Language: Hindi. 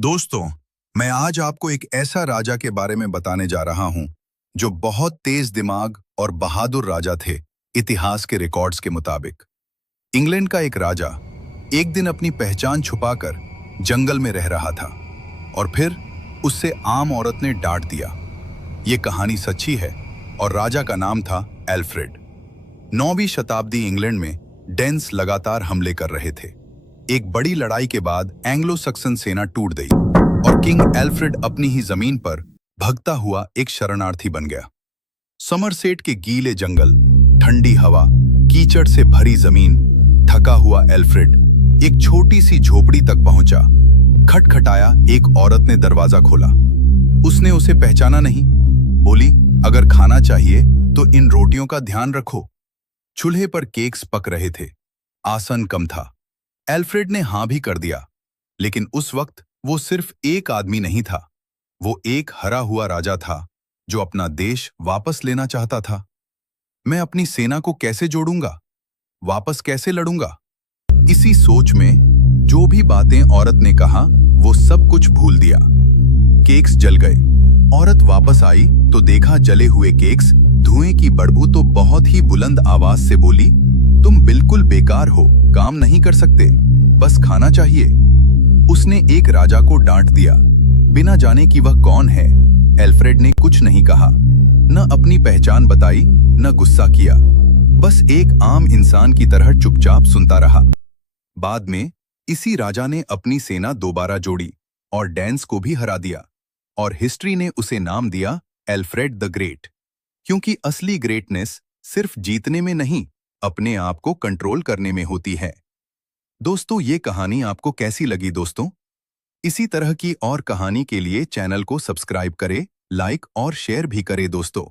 दोस्तों, मैं आज आपको एक ऐसा राजा के बारे में बताने जा रहा हूं जो बहुत तेज दिमाग और बहादुर राजा थे, इतिहास के रिकॉर्ड्स के मुताबिक। इंग्लैंड का एक राजा एक दिन अपनी पहचान छुपाकर जंगल में रह रहा था और फिर उससे आम औरत ने डांट दिया। ये कहानी सच्ची है और राजा का नाम था एल्फ्रेड। 9वीं शताब्दी इंग्लैंड में डेन्स लगातार हमले कर रहे थे। एक बड़ी लड़ाई के बाद एंग्लो सक्सन सेना टूट गई और किंग एल्फ्रेड अपनी ही जमीन पर भगता हुआ एक शरणार्थी बन गया। समरसेट के गीले जंगल, ठंडी हवा, कीचड़ से भरी जमीन, थका हुआ एल्फ्रेड एक छोटी सी झोपड़ी तक पहुंचा। खटखटाया, एक औरत ने दरवाजा खोला। उसने उसे पहचाना नहीं। बोली, अगर खाना चाहिए तो इन रोटियों का ध्यान रखो। चूल्हे पर केक्स पक रहे थे, आसन कम था। एल्फ्रेड ने हां भी कर दिया, लेकिन उस वक्त वो सिर्फ एक आदमी नहीं था, वो एक हरा हुआ राजा था जो अपना देश वापस लेना चाहता था। मैं अपनी सेना को कैसे जोड़ूंगा, वापस कैसे लड़ूंगा? इसी सोच में जो भी बातें औरत ने कहा वो सब कुछ भूल दिया। केक्स जल गए। औरत वापस आई तो देखा जले हुए केक्स, धुएं की बदबू तो बहुत ही बुलंद आवाज से बोली, तुम बिल्कुल बेकार हो, काम नहीं कर सकते, बस खाना चाहिए। उसने एक राजा को डांट दिया, बिना जाने कि वह कौन है। एल्फ्रेड ने कुछ नहीं कहा, न अपनी पहचान बताई, न गुस्सा किया, बस एक आम इंसान की तरह चुपचाप सुनता रहा। बाद में इसी राजा ने अपनी सेना दोबारा जोड़ी और डेन्स को भी हरा दिया, और हिस्ट्री ने उसे नाम दिया एल्फ्रेड द ग्रेट, क्योंकि असली ग्रेटनेस सिर्फ जीतने में नहीं, अपने आप को कंट्रोल करने में होती है। दोस्तों, ये कहानी आपको कैसी लगी दोस्तों? इसी तरह की और कहानी के लिए चैनल को सब्सक्राइब करें, लाइक और शेयर भी करें दोस्तों।